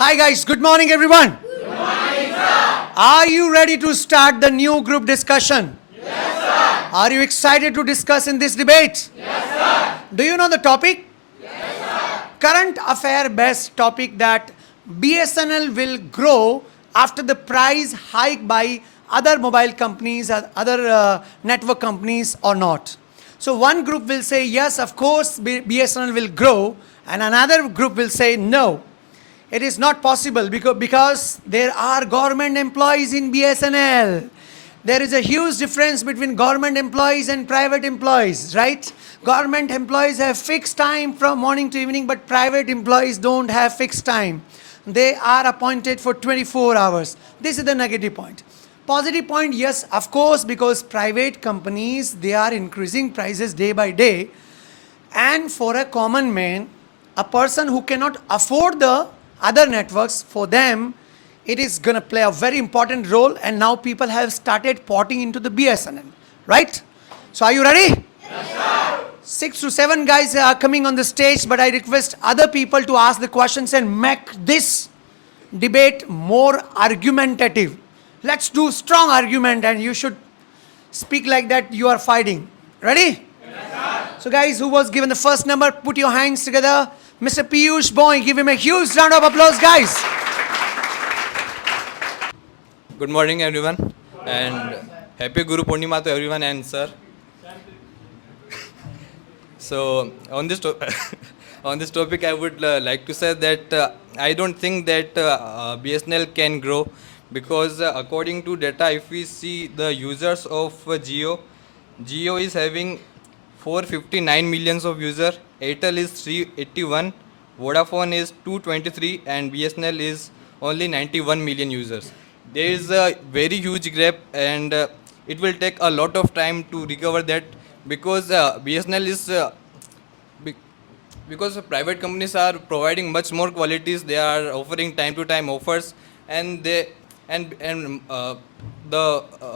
Hi guys, good morning everyone. Good morning, sir. Are you ready to start the new group discussion? Yes, sir. Are you excited to discuss in this debate? Yes, sir. Do you know the topic? Yes, sir. Current affair based topic that BSNL will grow after the price hike by other mobile companies, other network companies or not. So one group will say yes, of course BSNL will grow, and another group will say no. It is not possible because there are government employees in BSNL. There is a huge difference between government employees and private employees, right? Government employees have fixed time from morning to evening, but private employees don't have fixed time. They are appointed for 24 hours. This is the negative point. Positive point, yes, of course, because private companies, they are increasing prices day by day. And for a common man, a person who cannot afford the other networks, for them, it is going to play a very important role. And now people have started porting into the BSNL, right? So are you ready? Yes, sir. 6 to 7 guys are coming on the stage, but I request other people to ask the questions and make this debate more argumentative. Let's do strong argument, and you should speak like that you are fighting. Ready? So guys, who was given the first number, put your hands together. Mr. Piyush Boy, give him a huge round of applause, guys. Good morning, everyone, and happy Guru Purnima to everyone and sir. So on this on this topic, I would like to say that I don't think that BSNL can grow because according to data, if we see the users of Geo is having 459 millions of users, Airtel is 381, Vodafone is 223, and BSNL is only 91 million users. There is a very huge gap, and it will take a lot of time to recover that because BSNL is because private companies are providing much more qualities. They are offering time to time offers, and the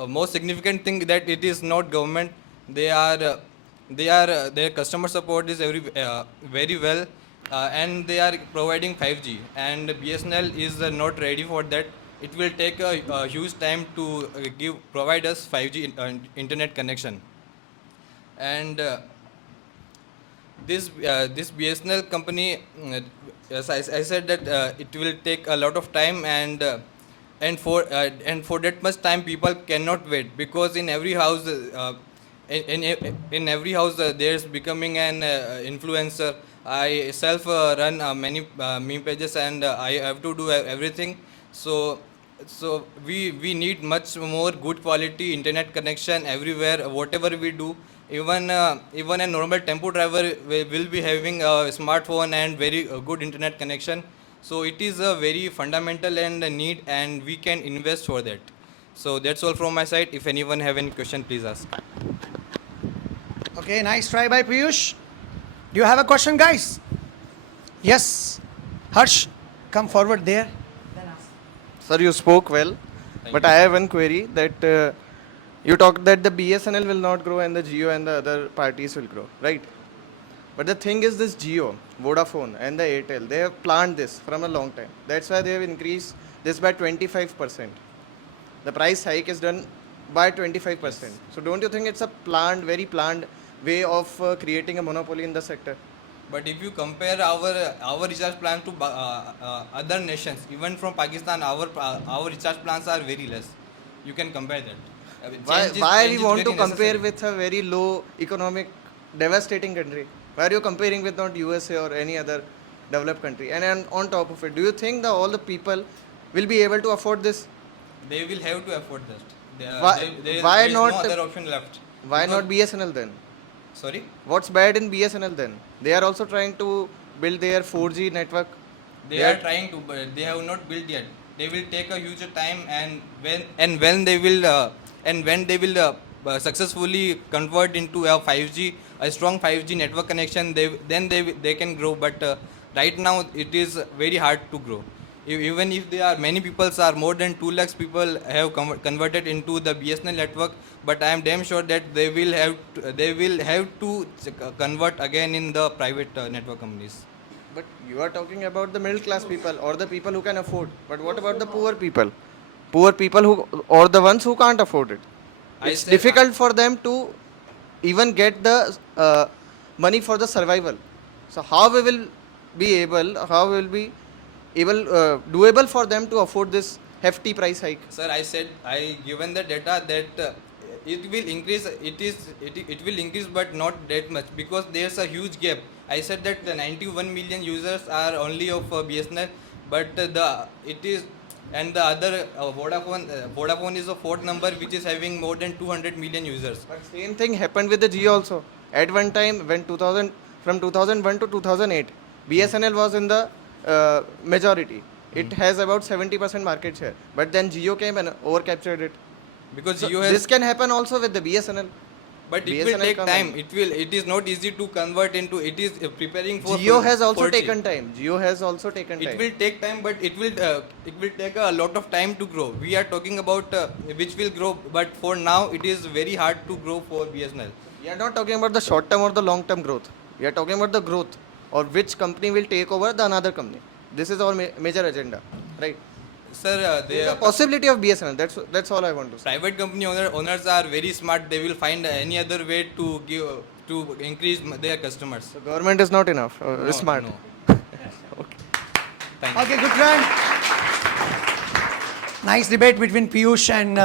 most significant thing that it is not government. Their customer support is very well, and they are providing 5G, and BSNL is not ready for that. It will take a huge time to provide us 5G internet connection, and this BSNL company, as I said that it will take a lot of time, and for that much time people cannot wait because in every house in every house there's becoming an influencer. I self run many meme pages, and I have to do everything. So we need much more good quality internet connection everywhere, whatever we do. Even a normal tempo driver will be having a smartphone and very good internet connection. So it is a very fundamental and a need, and we can invest for that. So that's all from my side. If anyone have any question, please ask. Okay, nice try by Piyush. Do you have a question, guys? Yes. Harsh, come forward there. Sir, you spoke well, but I have one query that you talked that the BSNL will not grow and the Geo and the other parties will grow, right? But the thing is this Geo, Vodafone and the Airtel, they have planned this from a long time. That's why they have increased this by 25%. The price hike is done by 25%. Yes. So don't you think it's a planned, very planned way of creating a monopoly in the sector? But if you compare our recharge plan to other nations, even from Pakistan, our recharge plans are very less. You can compare that. Why we want to very compare necessary. with a very low economic, devastating country? Why are you comparing with not USA or any other developed country? And on top of it, do you think that all the people will be able to afford this? They will have to afford that. Why there is not? no other option left. Why Because- not BSNL then? Sorry. What's bad in BSNL then? They are also trying to build their 4G network. They are trying to, but they have not built yet. They will take a huge time, and when they will successfully convert into a 5G, a strong 5G network connection, they can grow. But right now it is very hard to grow. Even if there are many people, are more than 2 lakhs people have converted into the BSNL network, but I am damn sure that they will have to convert again in the private network companies. But you are talking about the middle class people or the people who can afford. But what about the poor people? Poor people who or the ones who can't afford it. I It's said difficult for them to even get the money for the survival. So how will be able doable for them to afford this hefty price hike? sir, I said I given the data that it will increase. It will increase, but not that much because there's a huge gap. I said that the 91 million users are only of BSNL, but the it is and the other Vodafone is a fourth number which is having more than 200 million users. But same thing happened with the Jio also. At one time, when 2000 from 2001 to 2008, BSNL was in the majority. It has about 70% market share. But then Jio came and overcaptured it. Because So Jio has, this can happen also with the BSNL. but it will BSNL take come time. in. It is not easy to convert into. It is preparing for. Jio has also 4G. taken time. Jio has also taken It time. will take time, but it will take a lot of time to grow. We are talking about which will grow, but for now it is very hard to grow for BSNL. We are not talking about the short term or the long term growth. We are talking about the growth or which company will take over the another company. This is our major agenda, right? Sir, There is a possibility of BSNL. That's all I want to say. private company owners are very smart. They will find any other way to give to increase their customers. The government is not enough. No, Smart. no. Okay. Thank you. Okay, good friend. Nice debate between Piyush and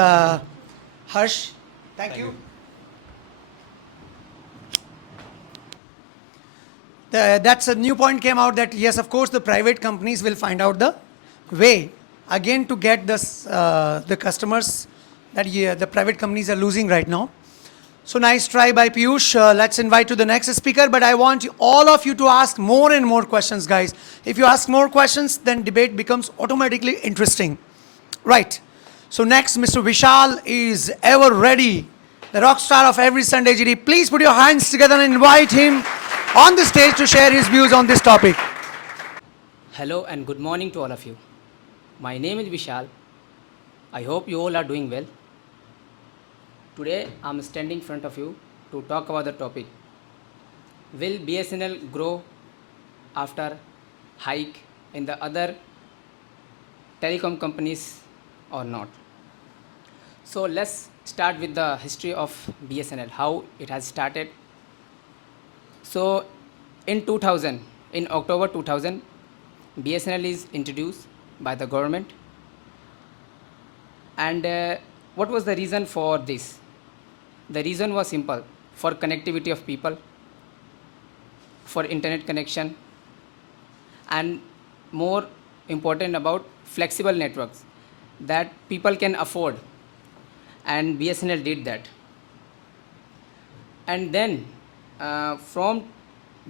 Harsh. Thank you. That's a new point came out that yes, of course, the private companies will find out the way again to get this, the customers that the private companies are losing right now. So nice try by Piyush. Let's invite to the next speaker. But I want all of you to ask more and more questions, guys. If you ask more questions, then debate becomes automatically interesting. Right. So next, Mr. Vishal is ever ready, the rock star of every Sunday GD. Please put your hands together and invite him on the stage to share his views on this topic. Hello and good morning to all of you. My name is Vishal. I hope you all are doing well. Today I am standing in front of you to talk about the topic. Will BSNL grow after hike in the other telecom companies or not? So let's start with the history of BSNL, how it has started. So in 2000, in October 2000, BSNL is introduced by the government. And what was the reason for this? The reason was simple: for connectivity of people, for internet connection, and more important about flexible networks that people can afford, and BSNL did that. And then from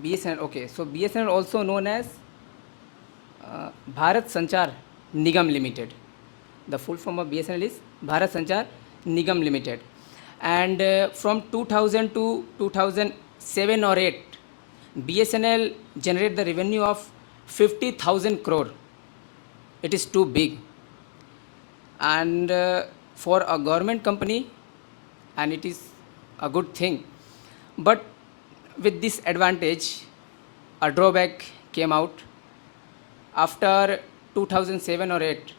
BSNL, okay, so BSNL also known as Bharat Sanchar Nigam Limited. The full form of BSNL is Bharat Sanchar Nigam Limited. And from 2000 to 2007 or 8, BSNL generated the revenue of 50,000 crore. It is too big. And for a government company, and it is a good thing. But with this advantage, a drawback came out. After 2007 or 8,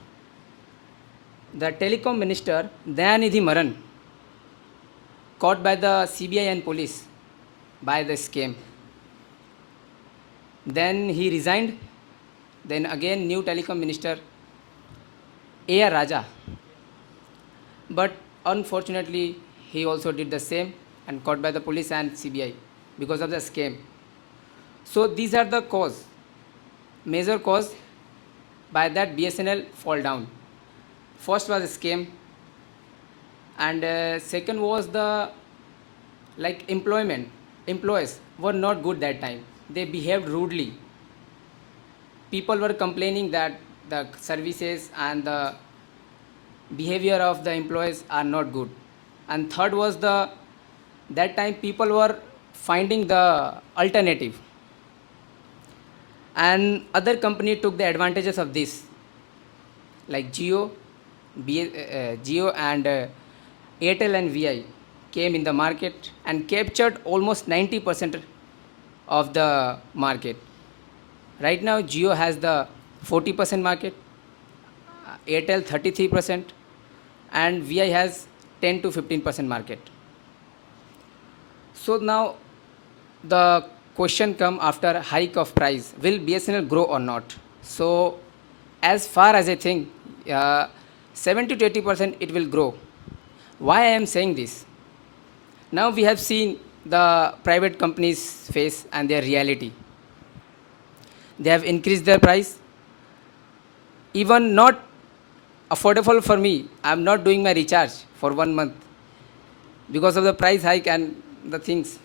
the telecom minister Dayanidhi Maran caught by the CBI and police by the scam. Then he resigned. Then again new telecom minister A.R. Raja. But unfortunately he also did the same and caught by the police and CBI because of the scam. So these are the cause, major cause by that BSNL fall down. First was a scam, and second was the employees were not good that time. They behaved rudely. People were complaining that the services and the behavior of the employees are not good. And third was that time people were finding the alternative, and other company took the advantages of this, like Jio and Airtel and VI came in the market and captured almost 90% of the market. Right now, Jio has the 40% market, Airtel 33%, and VI has 10 to 15% market. So now the question come after hike of price, will BSNL grow or not? So as far as I think, 70 to 80% it will grow. Why I am saying this? Now we have seen the private companies face and their reality. They have increased their price, even not affordable for me. I'm not doing my recharge for 1 month because of the price hike and the things.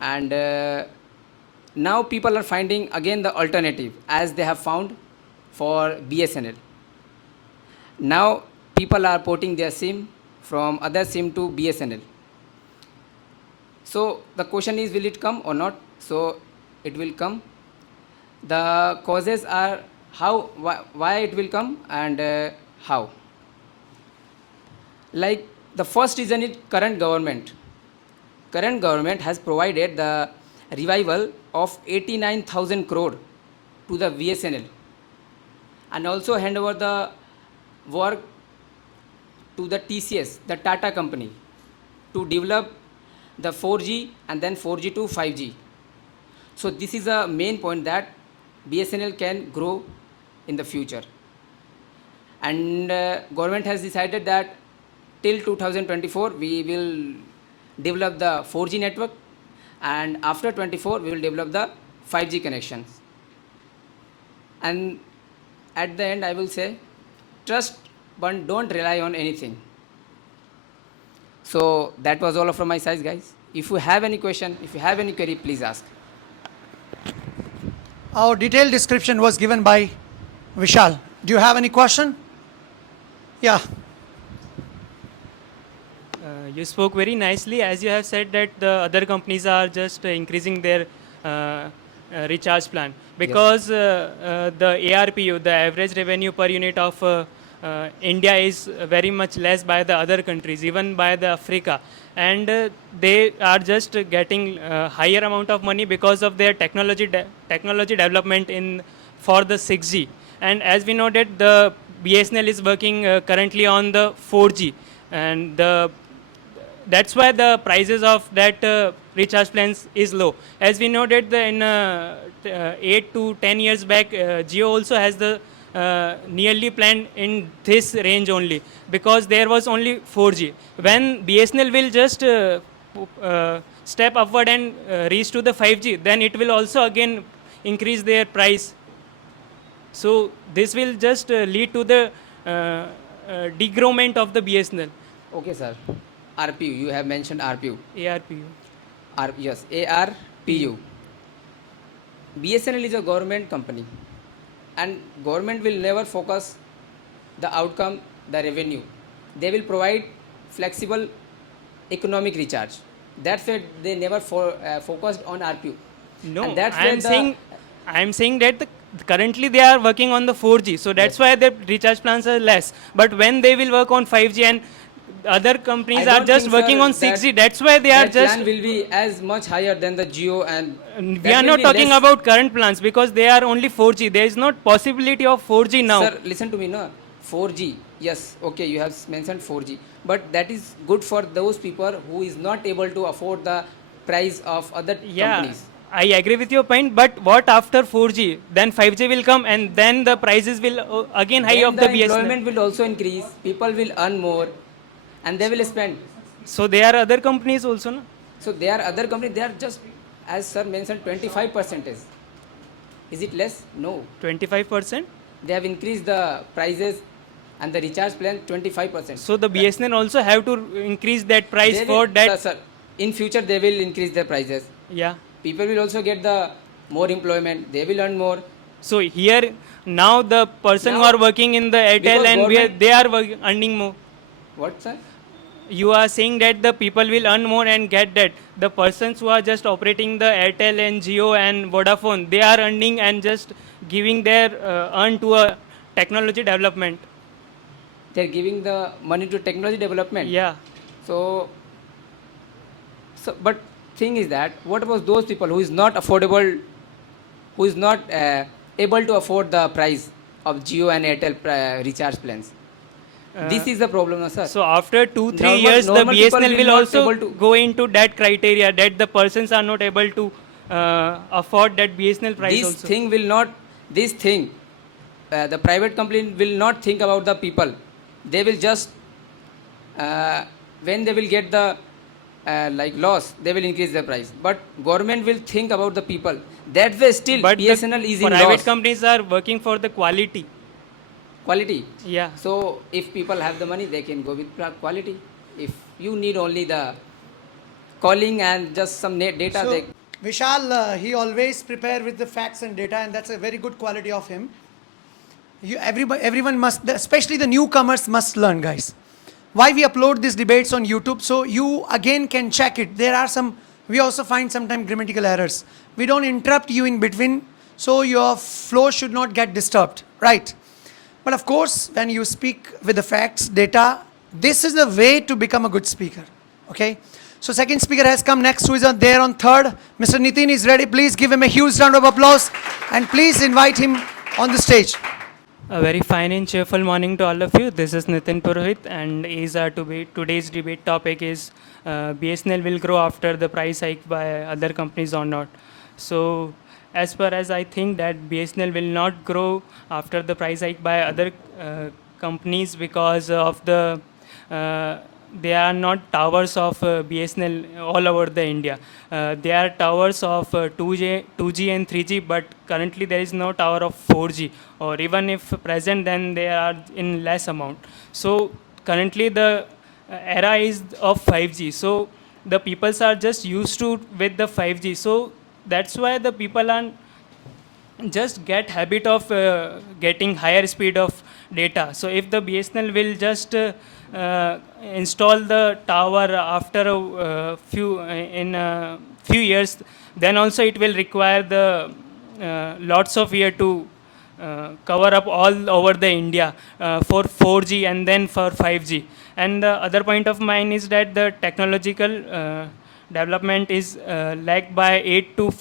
And now people are finding again the alternative as they have found for BSNL. Now people are porting their SIM from other SIM to BSNL. So the question is, will it come or not? So it will come. The causes are how, why it will come and how. Like the first reason is current government. Current government has provided the revival of 89,000 crore to the BSNL and also hand over the work to the TCS, the Tata company, to develop the 4G and then 4G to 5G. So this is a main point that BSNL can grow in the future. And government has decided that till 2024 we will develop the 4G network, and after 24 we will develop the 5G connections. And at the end I will say, trust but don't rely on anything. So that was all from my side, guys. If you have any question, if you have any query, please ask. Our detailed description was given by Vishal. Do you have any question? Yeah. You spoke very nicely, as you have said that the other companies are just increasing their recharge plan because the ARPU, the average revenue per unit of India is very much less by the other countries, even by the Africa, and they are just getting higher amount of money because of their technology development in for the 6G. And as we know that the BSNL is working currently on the 4G, and that's why the prices of that recharge plans is low. As we know that in 8 to 10 years back, Jio also has the nearly planned in this range only, because there was only 4G. When BSNL will just step upward and reach to the 5G, then it will also again increase their price. So this will just lead to the degrowment of the BSNL. Okay, sir. RPU, you have mentioned RPU. ARPU. Yes, ARPU. BSNL is a government company, and government will never focus the outcome, the revenue. They will provide flexible economic recharge. That's why they never focused on RPU. No, And that's I am saying that currently they are working on the 4G, so that's why the recharge plans are less. But when they will work on 5G and other companies I are don't just think, working sir, on 6G, that's why they are that just. plan will be as much higher than the Geo, and We that are will not be talking less. about current plans because they are only 4G. There is not possibility of 4G now. Sir, listen to me, no. 4G, yes, okay, you have mentioned 4G, but that is good for those people who is not able to afford the price of other Yeah, companies. I agree with your point, but what after 4G? Then 5G will come and then the prices will again high Then of the the BSNL. employment will also increase, people will earn more, and they will spend. So there are other companies also, no? So they are other companies, they are just, as sir mentioned, 25%. Is it less? No. 25%. They have increased the prices and the recharge plan 25%. So the BSNL also have to increase that price They for will, that. sir, in future they will increase their prices. Yeah. People will also get the more employment, they will earn more. So here now the person who Now, are working in the Airtel because and government- they are earning more. What, sir? You are saying that the people will earn more and get that. The persons who are just operating the Airtel and Jio and Vodafone, they are earning and just giving their earn to a technology development. They're giving the money to technology development. Yeah. So, but thing is that what about those people who is not affordable who is not able to afford the price of Jio and Airtel recharge plans. This is the problem, no, sir. So after 2-3 Normal- years, the normal people BSNL will will not also able to- go into that criteria that the persons are not able to afford that BSNL price This also. thing will not, this thing, the private company will not think about the people. They will just, when they will get the like loss, they will increase the price. But government will think about the people. That way still But BSNL the is in private loss. companies are working for the quality. Quality. Yeah. So if people have the money, they can go with quality. If you need only the calling and just some net data, So, they Vishal, he always prepare with the facts and data, and that's a very good quality of him. Everyone must, especially the newcomers, must learn, guys. Why we upload these debates on YouTube? So you again can check it. There are some, we also find sometimes grammatical errors. We don't interrupt you in between, so your flow should not get disturbed, right? But of course, when you speak with the facts, data, this is the way to become a good speaker, okay? So second speaker has come next, who is on there on third. Mr. Nitin is ready. Please give him a huge round of applause, and please invite him on the stage. A very fine and cheerful morning to all of you. This is Nitin Purohit, and today's debate topic is BSNL will grow after the price hike by other companies or not. So, as far as I think that BSNL will not grow after the price hike by other companies because of the they are not towers of BSNL all over the India. They are towers of 2G and 3G, but currently there is no tower of 4G, or even if present, then they are in less amount. So currently the era is of 5G. So the peoples are just used to with the 5G. So that's why the people are just get habit of getting higher speed of data. So if the BSNL will just install the tower after a in a few years, then also it will require the lots of year to cover up all over the India for 4G and then for 5G. And the other point of mine is that the technological development is lagged by 8 to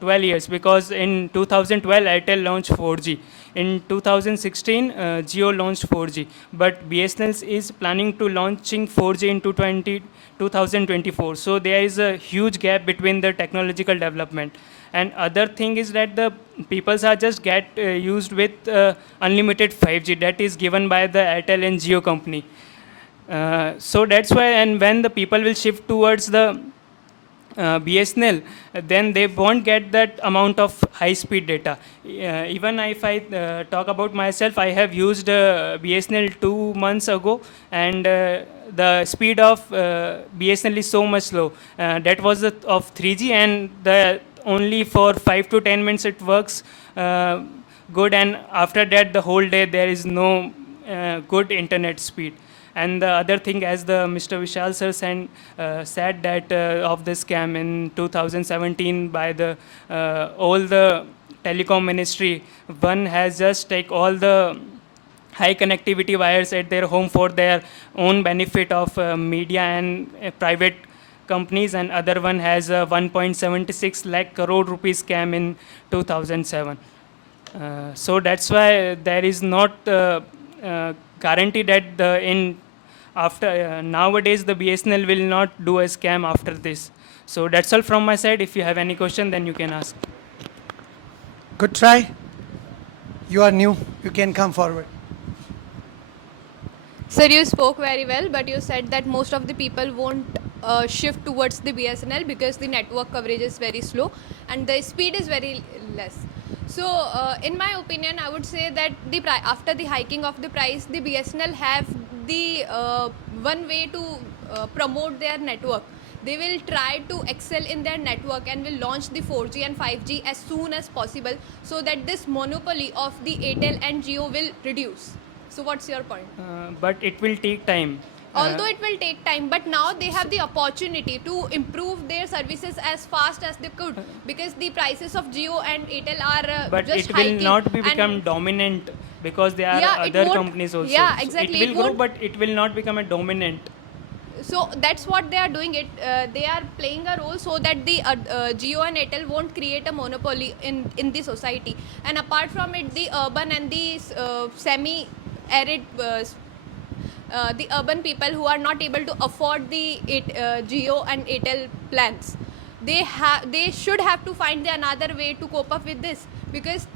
12 years, because in 2012 Airtel launched 4G. In 2016 Jio launched 4G, but BSNL is planning to launching 4G in 2024. So there is a huge gap between the technological development. And other thing is that the peoples are just get used with unlimited 5G that is given by the Airtel and Jio company. So that's why, and when the people will shift towards the BSNL, then they won't get that amount of high-speed data. Even if I talk about myself, I have used BSNL 2 months ago, and the speed of BSNL is so much low. That was of 3G, and the only for 5 to 10 minutes it works good, and after that the whole day there is no good internet speed. And the other thing, as the Mr. Vishal sir said that of the scam in 2017 by the all the telecom ministry, one has just take all the high connectivity wires at their home for their own benefit of media and private companies, and other one has a 1.76 lakh crore rupees scam in 2007. So that's why there is not guarantee that the in after nowadays the BSNL will not do a scam after this. So that's all from my side. If you have any question, then you can ask. Good try. You are new. You can come forward. Sir, you spoke very well, but you said that most of the people won't shift towards the BSNL because the network coverage is very slow and the speed is very less. So, in my opinion, I would say that after the hiking of the price, the BSNL have the one way to promote their network. They will try to excel in their network and will launch the 4G and 5G as soon as possible, so that this monopoly of the Airtel and Jio will reduce. So what's your point? But it will take time. Although it will take time, but now they have the opportunity to improve their services as fast as they could, because the prices of Jio and Airtel are but just it will hiking not be and- become dominant, because there are Yeah, it other won't- companies also. yeah, So exactly, it it will grow, won't- but it will not become a dominant. So that's what they are doing it. They are playing a role so that the Jio and Airtel won't create a monopoly in the society. And apart from it, the urban and the semi-arid the urban people who are not able to afford the Geo and Airtel plans, they should have to find the another way to cope up with this, because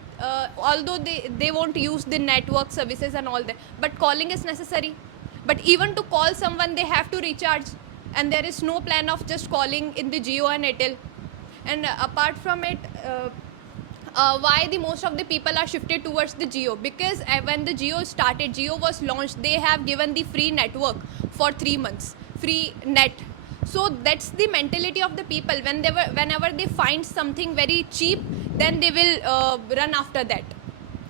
although they won't use the network services and all that, but calling is necessary. But even to call someone, they have to recharge, and there is no plan of just calling in the Geo and Airtel. And apart from it, why the most of the people are shifted towards the Geo, because when the Geo was launched, they have given the free network for 3 months, free net. So that's the mentality of the people. Whenever they find something very cheap, then they will run after that.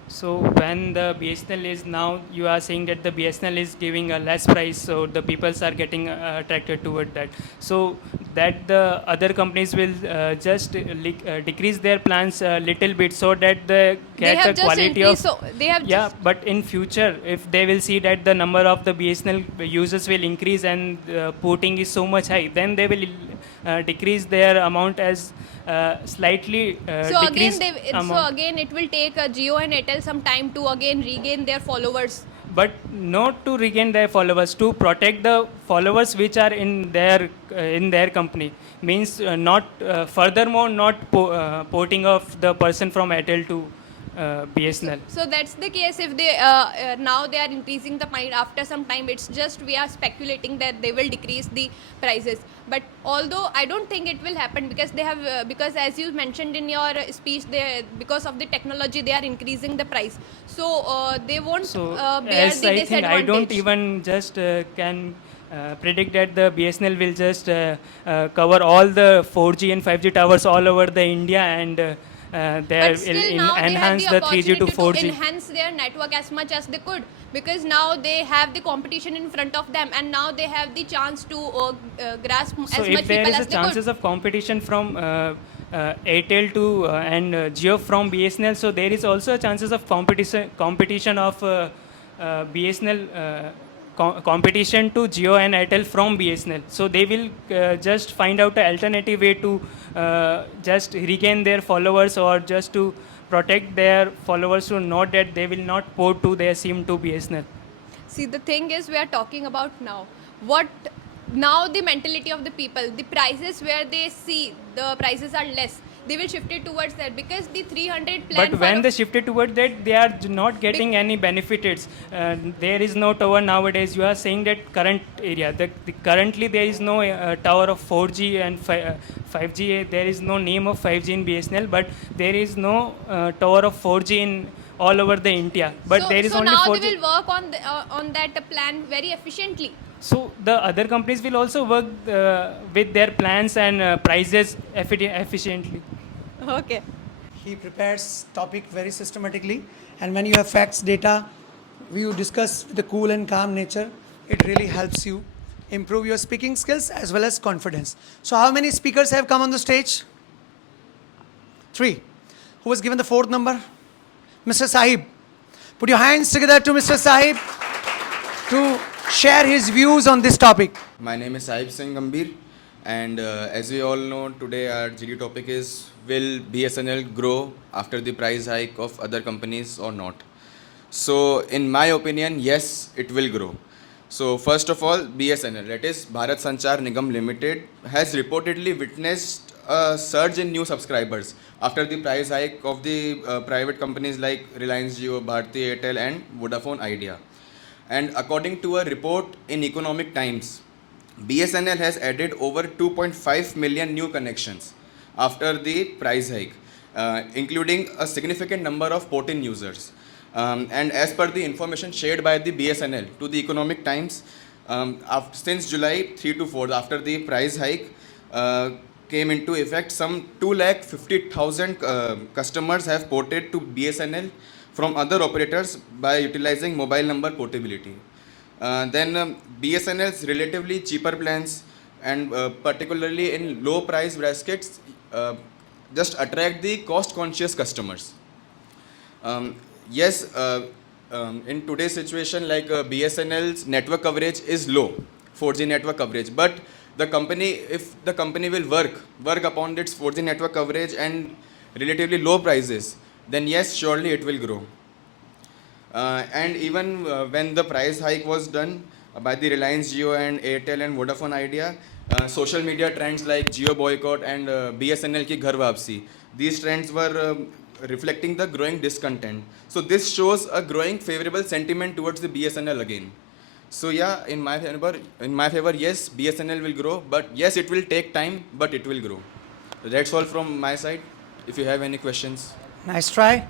So when the BSNL is now, you are saying that the BSNL is giving a less price, so the peoples are getting attracted toward that. So that the other companies will just decrease their plans a little bit, so that they They get have a just quality of. increased, so they have Yeah, just, but in future, if they will see that the number of the BSNL users will increase and porting is so much high, then they will decrease their amount as slightly decreased so amount. again it will take Geo and Airtel some time to again regain their followers. But not to regain their followers, to protect the followers which are in their company, means not furthermore not porting of the person from Airtel to BSNL. So that's the case. If they now they are increasing the price, after some time it's just we are speculating that they will decrease the prices. But although I don't think it will happen, because they have because as you mentioned in your speech, they, because of the technology, they are increasing the price. So they won't So bear as the I think, I don't disadvantage. even just can predict that the BSNL will just cover all the 4G and 5G towers all over the India, and they But will still now they have enhance the the 3G to opportunity to 4G. enhance their network as much as they could, because now they have the competition in front of them, and now they have the chance to grasp So as if much there people is as a they could. chances of competition from Airtel to and Jio from BSNL, so there is also a chances of competition of BSNL competition to Jio and Airtel from BSNL. So they will just find out an alternative way to just regain their followers, or just to protect their followers, to know that they will not port to their SIM to BSNL. See, the thing is, we are talking about now. What now the mentality of the people, the prices where they see the prices are less, they will shift it towards that, because the 300 plan But for when they shifted toward that, they are not getting any benefits. There is no tower nowadays. You are saying that current area. Currently, there is no tower of 4G and 5G. There is no name of 5G in BSNL, but there is no tower of 4G in all over the India. But there is so only now they 4G. will work on that plan very efficiently. So the other companies will also work with their plans and prices efficiently. Okay. He prepares topic very systematically, and when you have facts, data, you discuss with a cool and calm nature, it really helps you improve your speaking skills as well as confidence. So how many speakers have come on the stage? 3. Who was given the 4th number? Mr. Sahib. Put your hands together to Mr. Sahib to share his views on this topic. My name is Sahib Singh Gambhir, and as we all know, today our GD topic is, will BSNL grow after the price hike of other companies or not? So, in my opinion, yes, it will grow. So, first of all, BSNL, that is Bharat Sanchar Nigam Limited, has reportedly witnessed a surge in new subscribers after the price hike of the private companies like Reliance Jio, Bharti Airtel, and Vodafone Idea. And according to a report in Economic Times, BSNL has added over 2.5 million new connections after the price hike, including a significant number of port-in users. And as per the information shared by the BSNL to the Economic Times, since July 3 to 4, after the price hike came into effect, some 250,000 customers have ported to BSNL from other operators by utilizing mobile number portability. Then BSNL's relatively cheaper plans, and particularly in low price brackets, just attract the cost conscious customers. Yes, in today's situation, like BSNL's network coverage is low, 4G network coverage. But the company, if the company will work upon its 4G network coverage and relatively low prices, then yes, surely it will grow. And even when the price hike was done by the Reliance Jio and Airtel and Vodafone Idea, social media trends like Jio boycott and BSNL ki ghar vapsi, these trends were reflecting the growing discontent. So this shows a growing favorable sentiment towards the BSNL again. So yeah, in my favor, yes, BSNL will grow, but yes, it will take time, but it will grow. That's all from my side. If you have any questions. Nice try.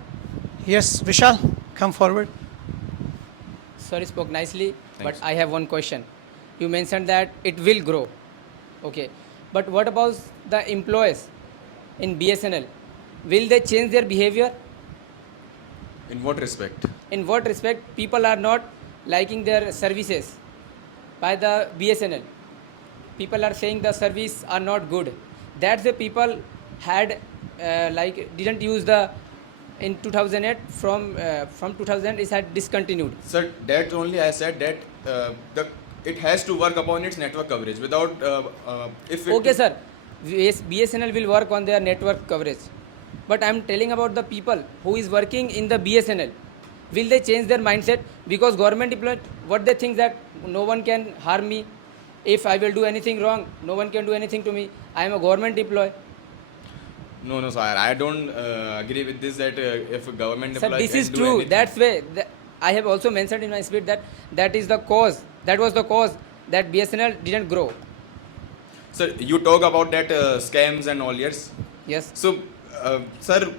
Yes, Vishal, come forward. Sir spoke nicely, Thanks. but I have one question. You mentioned that it will grow. Okay. But what about the employees in BSNL? Will they change their behavior? In what respect? In what respect people are not liking their services by the BSNL? People are saying the service are not good. That's the people had didn't use the in 2008 from 2000 it had discontinued. Sir, that only I said that it has to work upon its network coverage. Without if it Okay, sir. BSNL will work on their network coverage. But I am telling about the people who is working in the BSNL. Will they change their mindset? Because government employee, what they think that no one can harm me. If I will do anything wrong, no one can do anything to me. I am a government employee. No, sir, I don't agree with this. That if a government Sir, employee this can is do true. anything- That's way. I have also mentioned in my speech that that is the cause. That was the cause that BSNL didn't grow. Sir, you talk about that scams and all, yes. Yes. So, sir,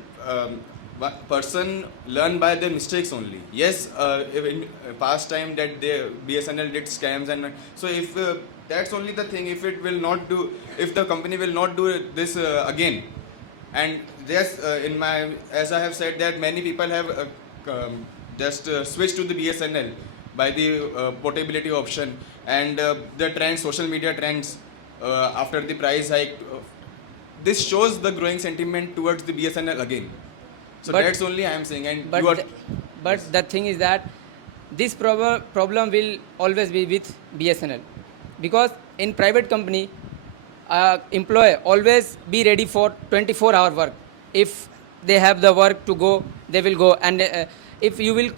person learn by their mistakes only. Yes, if in past time that they BSNL did scams and so if that's only the thing. If it will not do, if the company will not do this again, and yes, in my as I have said that many people have just switched to the BSNL by the portability option and the trends, social media trends after the price hike. This shows the growing sentiment towards the BSNL again. So But- that's only I am saying. And But you are, but the thing is that this problem will always be with BSNL, because in private company, employee always be ready for 24-hour work. If they have the work to go, they will go. And if you will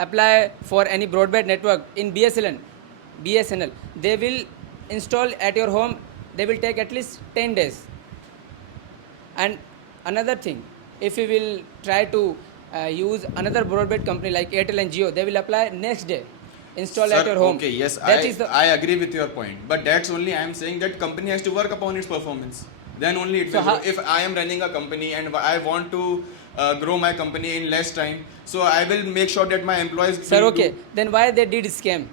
apply for any broadband network in BSNL, they will install at your home. They will take at least 10 days. And another thing, if you will try to use another broadband company like Airtel and Jio, they will apply next day, install sir, at your home. okay, yes, That is the I agree with your point. But that's only I am saying that company has to work upon its performance. Then only it So will how- grow. If I am running a company and I want to grow my company in less time, so I will make sure that my employees. Sir, will okay. do- Then why they did scam?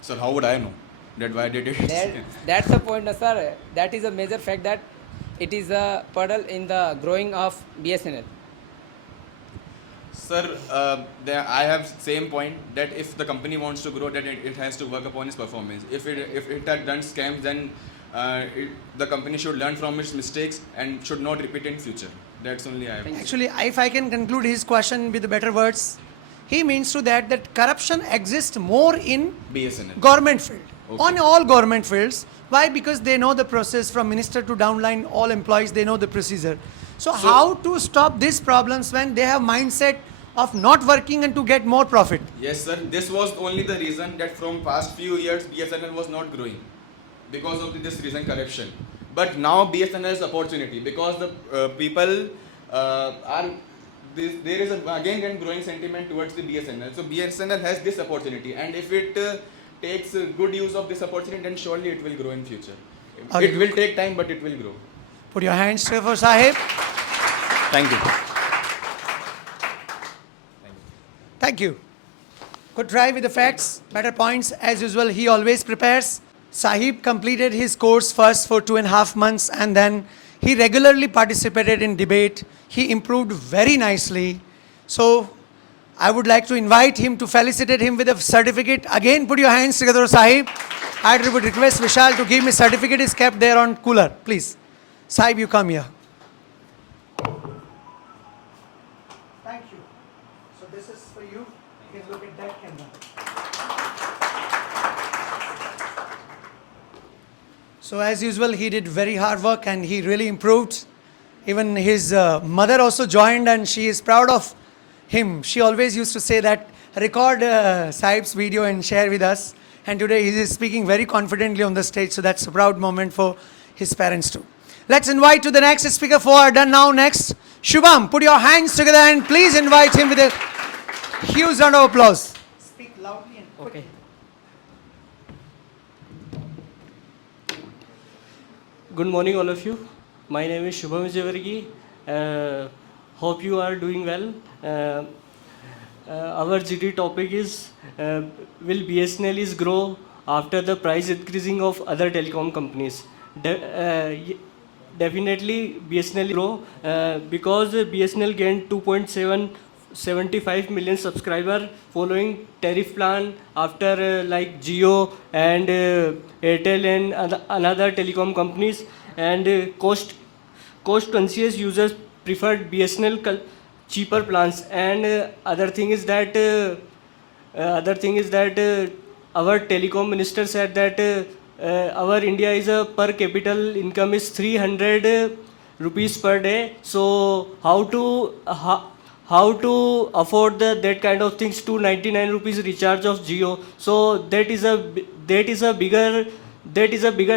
Sir, how would I know that why they did it? That's the point, sir. That is a major fact that it is a puddle in the growing of BSNL. Sir, I have same point that if the company wants to grow, then it has to work upon its performance. If it had done scams, then the company should learn from its mistakes and should not repeat in future. That's only I have. Actually, if I can conclude his question with better words, he means to that corruption exists more in BSNL. government field, Okay. on all government fields. Why? Because they know the process from minister to downline, all employees, they know the procedure. So how to stop these problems when they have mindset of not working and to get more profit? Yes, sir. This was only the reason that from past few years BSNL was not growing because of this reason corruption. But now BSNL is opportunity because the people are. There is again growing sentiment towards the BSNL. So BSNL has this opportunity, and if it takes good use of this opportunity, then surely it will grow in future. Okay. It will take time, but it will grow. Put your hands together for Sahib. Thank you. Thank you. Good try with the facts, better points. As usual, he always prepares. Sahib completed his course first for 2.5 months and then he regularly participated in debate. He improved very nicely. So I would like to invite him to felicitate him with a certificate. Again, put your hands together, Sahib. I would request Vishal to give me certificate is kept there on cooler, please. Sahib, you come here. Thank you. So this is for you. You can look at that camera. So as usual, he did very hard work and he really improved. Even his mother also joined and she is proud of him. She always used to say that record Saib's video and share with us. And today he is speaking very confidently on the stage. So that's a proud moment for his parents too. Let's invite to the next speaker for our done now next. Shubham, put your hands together and please invite him with a huge round of applause. Speak loudly and quickly. Okay. Good morning, all of you. My name is Shubham Vijayavargi. Hope you are doing well. Our GT topic is will BSNL is grow after the price increasing of other telecom companies? Definitely BSNL grow because BSNL gained 2.75 million subscriber following tariff plan after like Jio and Airtel and another telecom companies, and cost conscious users preferred BSNL cheaper plans, and other thing is that our telecom minister said that our India is a per capita income is 300 rupees per day. So how to afford that kind of things, 299 rupees recharge of Jio? So that is a bigger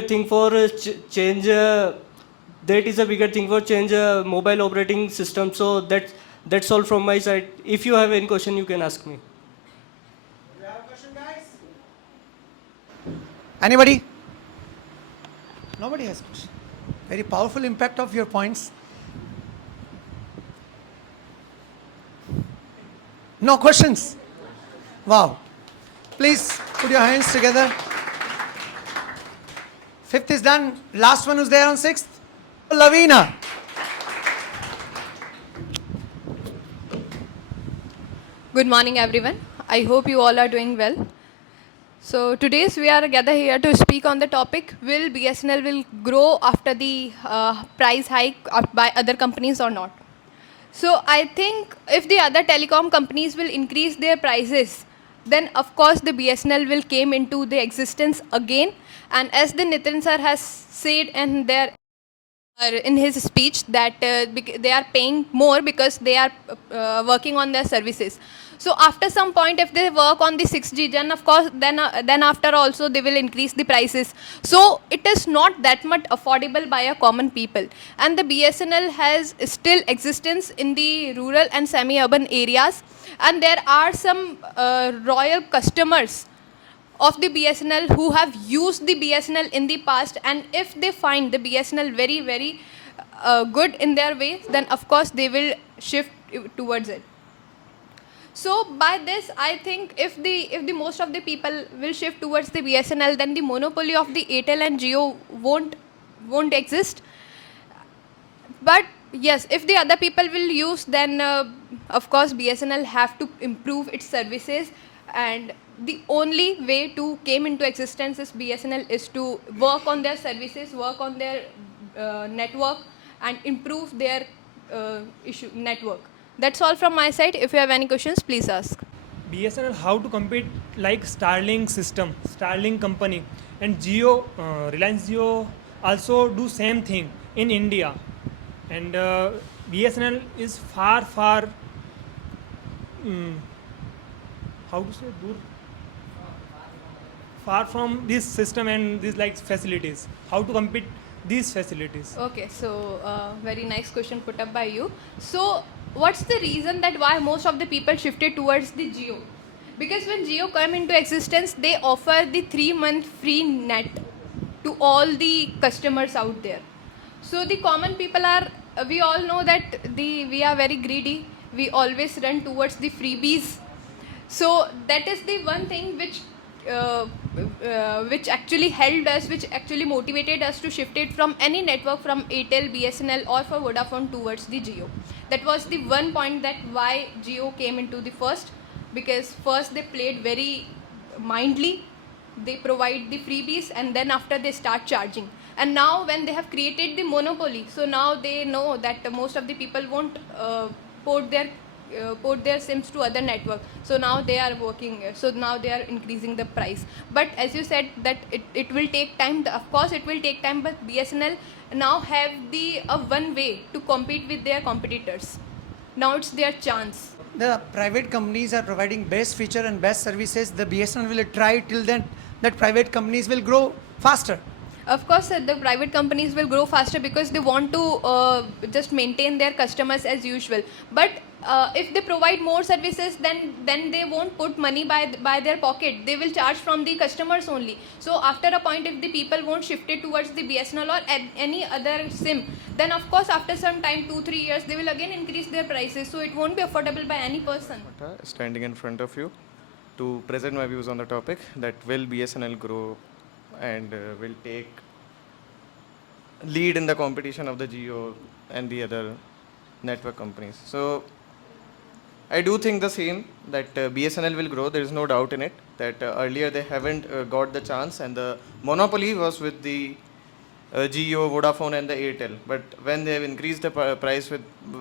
thing for change. That is a bigger thing for change mobile operating system. So that's all from my side. If you have any question, you can ask me. You have a question, guys? Anybody? Nobody has question. Very powerful impact of your points. No questions? Wow. Please put your hands together. Fifth is done. Last one who's there on sixth? Lavina. Good morning, everyone. I hope you all are doing well. So today's we are gathered here to speak on the topic: will BSNL will grow after the price hike by other companies or not? So I think if the other telecom companies will increase their prices, then of course the BSNL will came into the existence again. And as the Nitin sir has said in his speech that they are paying more because they are working on their services. So after some point, if they work on the 6G, then of course, then after also they will increase the prices. So it is not that much affordable by a common people. And the BSNL has still existence in the rural and semi-urban areas. And there are some royal customers of the BSNL who have used the BSNL in the past, and if they find the BSNL very, very good in their way, then of course they will shift towards it. So by this, I think if the most of the people will shift towards the BSNL, then the monopoly of the Airtel and Jio won't exist. But yes, if the other people will use, then of course BSNL have to improve its services, and the only way to came into existence is BSNL is to work on their services, work on their network, and improve their network. That's all from my side. If you have any questions, please ask. BSNL how to compete like Starlink system, Starlink company, and Jio, Reliance Jio also do same thing in India, and BSNL is far how to say far from this system and these like facilities. How to compete these facilities? Okay, so very nice question put up by you. So what's the reason that why most of the people shifted towards the Jio? Because when Jio came into existence, they offer the 3-month free net to all the customers out there. So the common people are, we all know that we are very greedy. We always run towards the freebies. So that is the one thing which actually helped us, which actually motivated us to shift it from any network, from Airtel, BSNL or for Vodafone towards the Jio. That was the one point that why Jio came into the first, because first they played very mindly, they provide the freebies, and then after they start charging. And now when they have created the monopoly, so now they know that most of the people won't port their port their SIMs to other network. So now they are working. So now they are increasing the price. But as you said that it will take time. Of course it will take time. But BSNL now have the one way to compete with their competitors. Now it's their chance. The private companies are providing best feature and best services. The BSNL will try till then that private companies will grow faster. Of course, the private companies will grow faster because they want to just maintain their customers as usual. But if they provide more services, then they won't put money by their pocket. They will charge from the customers only. So after a point, if the people won't shift it towards the BSNL or any other SIM, then of course after some time, 2-3 years, they will again increase their prices. So it won't be affordable by any person. Standing in front of you to present my views on the topic that will BSNL grow and will take lead in the competition of the Geo and the other network companies. So I do think the same that BSNL will grow. There is no doubt in it that earlier they haven't got the chance and the monopoly was with the Geo, Vodafone and the Airtel. But when they have increased the price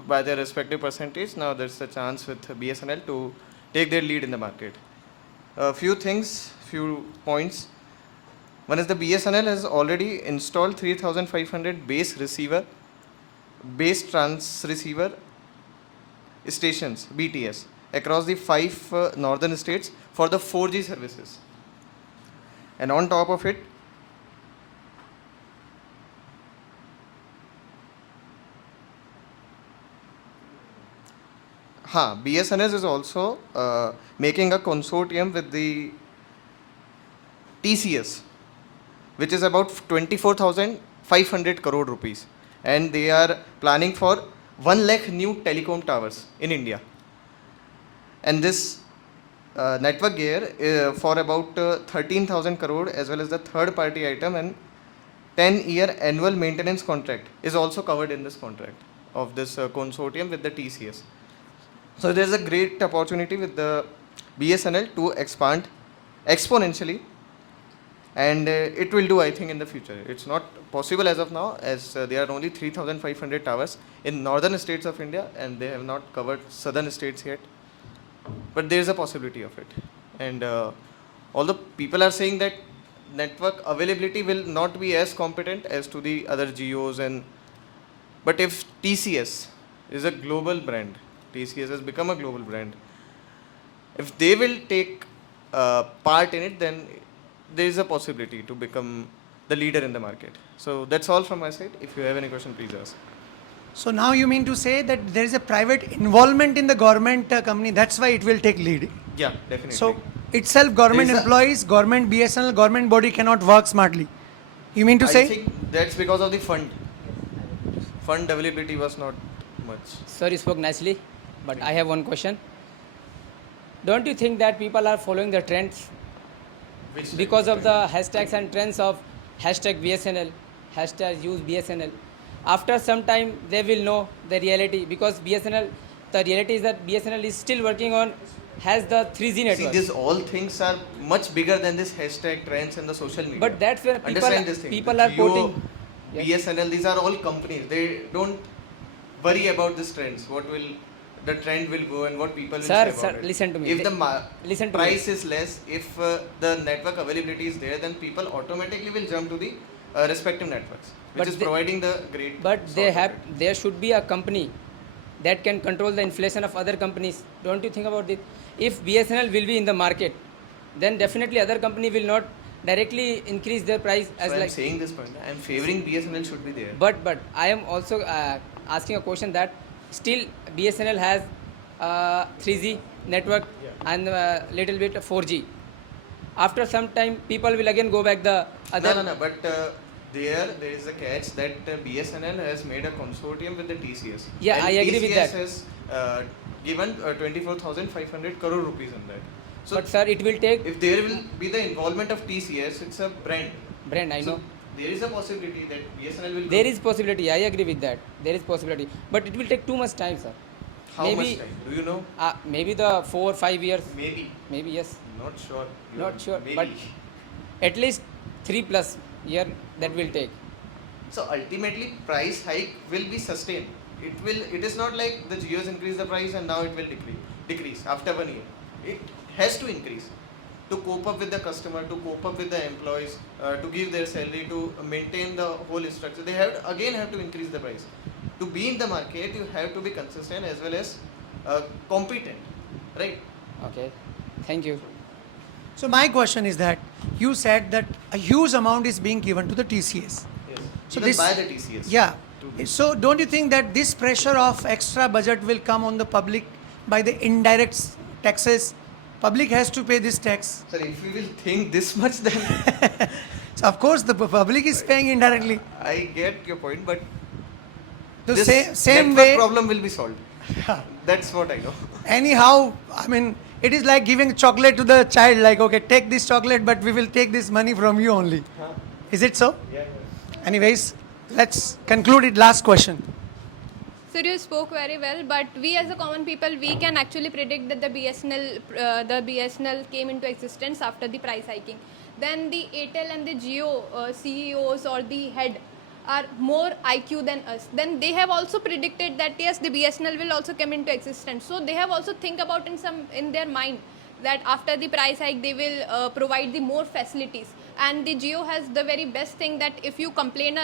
by their respective percentage, now there's a chance with BSNL to take their lead in the market. A few things, few points. One is the BSNL has already installed 3,500 base trans receiver stations, BTS, across the 5 northern states for the 4G services. And on top of it, BSNL is also making a consortium with the TCS, which is about 24,500 crore rupees. And they are planning for 1 lakh new telecom towers in India. And this network gear for about 13,000 crore as well as the third party item and 10-year annual maintenance contract is also covered in this contract of this consortium with the TCS. So there is a great opportunity with the BSNL to expand exponentially, and it will do, I think, in the future. It's not possible as of now, as there are only 3,500 towers in northern states of India, and they have not covered southern states yet. But there is a possibility of it. And although people are saying that network availability will not be as competent as to the other geos, but if TCS is a global brand, TCS has become a global brand. If they will take part in it, then there is a possibility to become the leader in the market. So that's all from my side. If you have any question, please ask. So now you mean to say that there is a private involvement in the government company, that's why it will take lead. Yeah, definitely. So itself government There is a- employees, government BSNL, government body cannot work smartly. You mean to I say? think that's because of the fund. Fund availability was not much. Sir, you spoke nicely, but I have one question. Don't you think that people are following the trends because of the hashtags and trends of hashtag BSNL, hashtag use BSNL? After some time, they will know the reality because BSNL, the reality is that BSNL is still working on, has the 3G See, network. these all things are much bigger than this hashtag trends and the social media. But that's where Understand this thing. people The are Jio, quoting. Yes. BSNL, these are all companies. They don't worry about these trends. What will the trend will go and what people will Sir, say about sir, it. listen to me. If the Listen to me. price is less, if the network availability is there, then people automatically will jump to the respective networks, which But is they- providing the great. But sort of it. there should be a company that can control the inflation of other companies. Don't you think about it? If BSNL will be in the market, then definitely other company will not directly increase their price as So I'm like. saying this point. I'm favoring BSNL should be there. But I am also asking a question that still BSNL has 3G network and little bit 4G. After some time, people will again go back the other. No. But there is a catch that BSNL has made a consortium with the TCS. Yeah, And I agree with that. TCS has given 24,500 crore rupees on that. So But sir, it will take if there will be the involvement of TCS, it's a brand. brand. I So know. there is a possibility that BSNL will. There grow. is possibility. I agree with that. There is possibility, but it will take too much time, sir. How maybe, much time? Do you know? Maybe the 4 or 5 years. Maybe. Maybe yes. Not sure. Not sure, Maybe. but at least 3+ year that will take. So ultimately, price hike will be sustained. It is not like the Jio's increase the price and now it will decrease after 1 year. It has to increase to cope up with the customer, to cope up with the employees, to give their salary, to maintain the whole structure. They have to increase the price. To be in the market, you have to be consistent as well as competent, right? Okay, thank you. So my question is that you said that a huge amount is being given to the TCS. Yes. So Even this, by the TCS. yeah. So don't you think that this pressure of extra budget will come on the public by the indirect taxes? Public has to pay this tax. Sir, if we will think this much, then So of course the public is paying indirectly. I get your point, but The this same network way. problem will be solved. That's what I know. Anyhow, I mean, it is like giving chocolate to the child, like, okay, take this chocolate, but we will take this money from you only. Is it so? Yeah. Anyways, let's conclude it. Last question. So you spoke very well, but we as a common people, we can actually predict that the BSNL came into existence after the price hiking. Then the Airtel and the Jio CEOs or the head are more IQ than us. Then they have also predicted that yes, the BSNL will also come into existence. So they have also think about in their mind that after the price hike they will provide the more facilities. And the Jio has the very best thing that if you complain,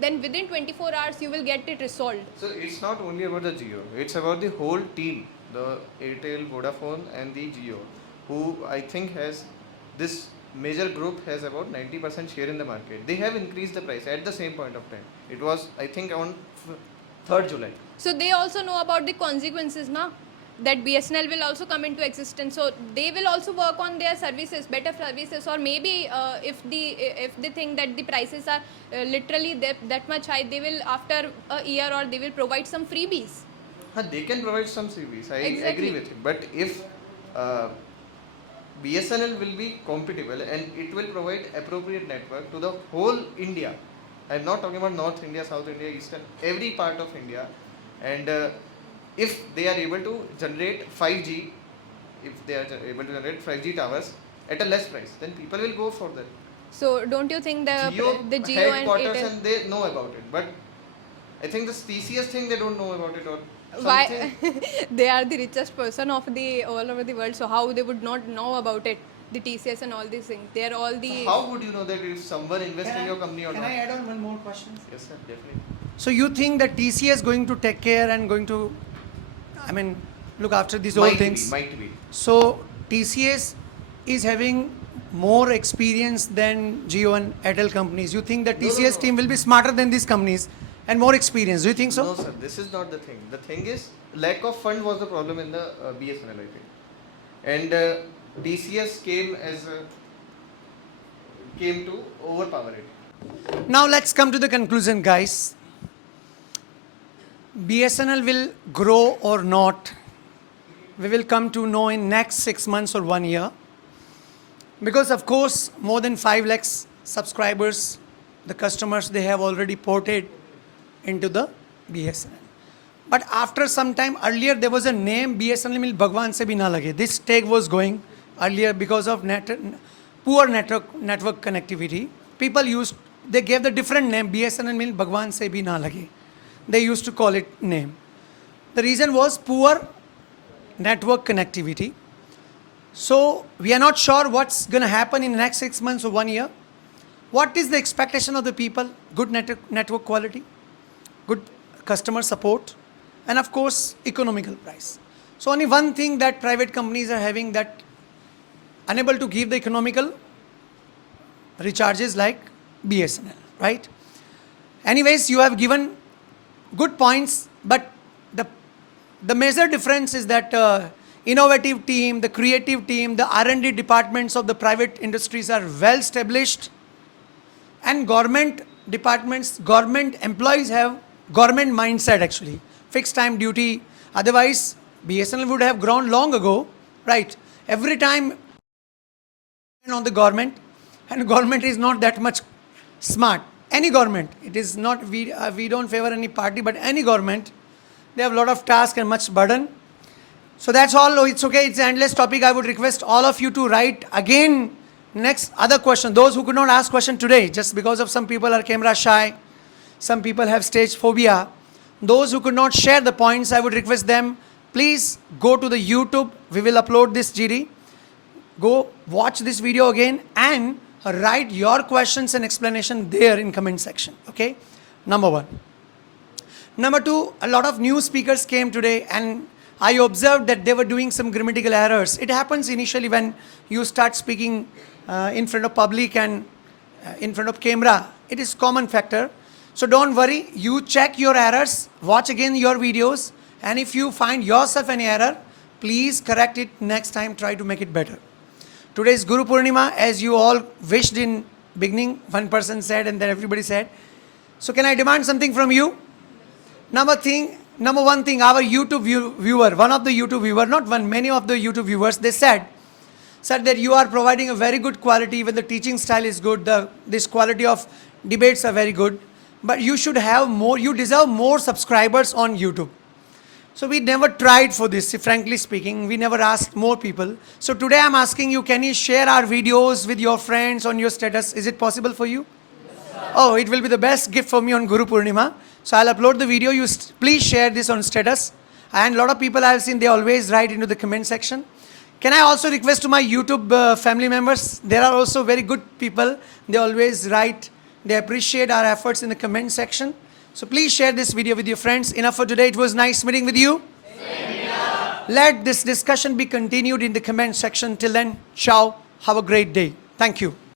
then within 24 hours you will get it resolved. So it's not only about the Jio, it's about the whole team, the Airtel, Vodafone and the Jio, who I think has this major group has about 90% share in the market. They have increased the price at the same point of time. It was, I think, on 3rd July. So they also know about the consequences now that BSNL will also come into existence. So they will also work on their services, better services, or maybe if they think that the prices are literally that much high, they will after a year or they will provide some freebies. They can provide some CVs. I Exactly. agree with you. But if BSNL will be compatible and it will provide appropriate network to the whole India. I'm not talking about North India, South India, Eastern, every part of India. And if they are able to generate 5G, if they are able to generate 5G towers at a less price, then people will go for that. So don't you think the Jio and headquarters Airtel, and they know about it. But I think this TCS thing, they don't know about it or why something. they are the richest person of the all over the world, so how they would not know about it, the TCS and all these things? They are all the How would you know that if someone invests in your company or Can not? I add on one more question? Yes, sir, definitely. So you think that TCS is going to take care and going to, I mean, look after these whole things? Might be. So TCS is having more experience than Jio and Airtel companies. You think that No, no, TCS no. team will be smarter than these companies and more experienced? Do you think so? No, sir, this is not the thing. The thing is, lack of fund was the problem in the BSNL, I think. And TCS came to overpower it. Now let's come to the conclusion, guys. BSNL will grow or not. We will come to know in next 6 months or 1 year. Because of course, more than 5 lakhs subscribers, the customers, they have already ported into the BSNL. But after some time, earlier there was a name, BSNL mil Bhagwan se bhi na lage. This take was going earlier because of poor network connectivity. People they gave the different name, BSNL mil Bhagwan se bhi na lage. They used to call it name. The reason was poor network connectivity. So we are not sure what's going to happen in the next 6 months or 1 year. What is the expectation of the people? Good network quality, good customer support, and of course economical price. So only one thing that private companies are having, that unable to give the economical recharges like BSNL, right? Anyways, you have given good points, but the major difference is that innovative team, the creative team, the R&D departments of the private industries are well established, and government departments, government employees have government mindset actually, fixed time duty. Otherwise, BSNL would have grown long ago, right? Every time on the government, and government is not that much smart. Any government, it is not, we don't favor any party, but any government, they have a lot of tasks and much burden. So that's all. Oh, it's okay. It's an endless topic. I would request all of you to write again next other question. Those who could not ask question today, just because of some people are camera shy, some people have stage phobia. Those who could not share the points, I would request them, please go to the YouTube. We will upload this GD. Go watch this video again and write your questions and explanation there in comment section. Okay, number one. Number two, a lot of new speakers came today and I observed that they were doing some grammatical errors. It happens initially when you start speaking in front of public and in front of camera. It is common factor. So don't worry, you check your errors, watch again your videos, and if you find yourself any error, please correct it next time, try to make it better. Today is Guru Purnima, as you all wished in beginning, one person said and then everybody said. So can I demand something from you? Number one thing, our YouTube viewer, one of the YouTube viewer, not one, many of the YouTube viewers, they said that you are providing a very good quality, even the teaching style is good, this quality of debates are very good, but you should have more, you deserve more subscribers on YouTube. So we never tried for this, frankly speaking, we never asked more people. So today I'm asking you, can you share our videos with your friends on your status? Is it possible for you? Oh, it will be the best gift for me on Guru Purnima. So I'll upload the video. You please share this on status. And a lot of people I've seen, they always write into the comment section. Can I also request to my YouTube family members? There are also very good people. They always write. They appreciate our efforts in the comment section. So please share this video with your friends. Enough for today. It was nice meeting with you. Let this discussion be continued in the comment section. Till then, ciao. Have a great day. Thank you.